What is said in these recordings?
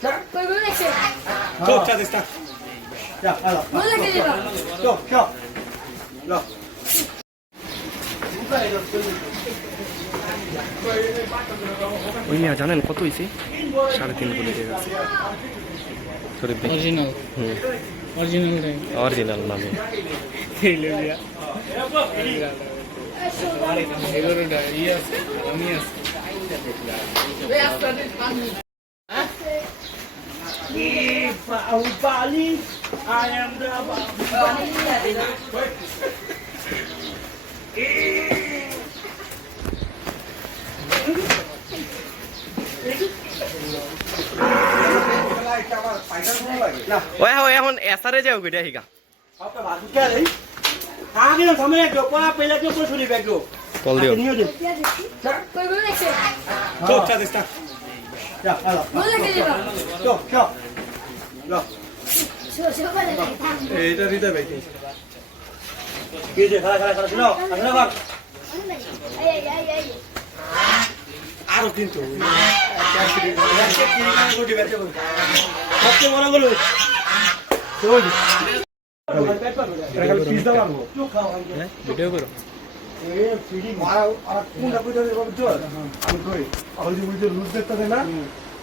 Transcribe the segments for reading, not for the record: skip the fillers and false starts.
Chop, chop, está. Ya, hala. Chop, chop. Ya. ওই নিয়ে জানেন কত হয়েছে 3.5 কোটি টাকা আছে অরিজিনাল অরিজিনালটাই অরিজিনাল নামে এগারোটা ইয়ে আছে আমি আছে Bali, I am the ওই হ্যাঁ এখন এসারে যাও কইটা Higa Apa baru kali? Kaki yang sama ya, apa pela tu pun sudah bego. Call দিও Chop, chop, está. Ya, hala. Chop, chop. Ya. এটা দিতে ভাই কি যে খালা খালা খালা শুনো আসলে বল আরো কিন্তু সবচেয়ে বড় গুলো ভিডিও করো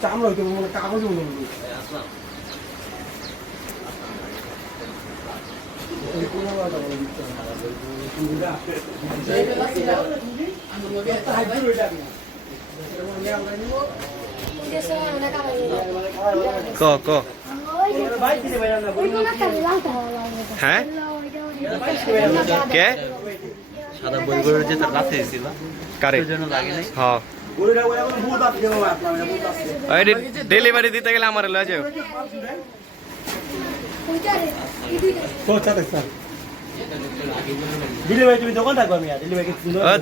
চামড়া হইতে কাগজ ক ক হ্যাঁ কে সাদা বইগুলোর যে তার রাতে ছিল কারে জন্য লাগে নাই হ্যাঁ ডেলিভারি দিতে গেলে আমার লয়ে যাও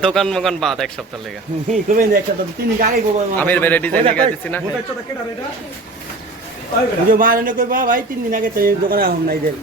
দোকান মোকান বাদ এক সপ্তাহ লেগে আমির বেড়ে ডিজাইন দিচ্ছি না ভাই 3 দিন আগে দোকানে নাই দেন।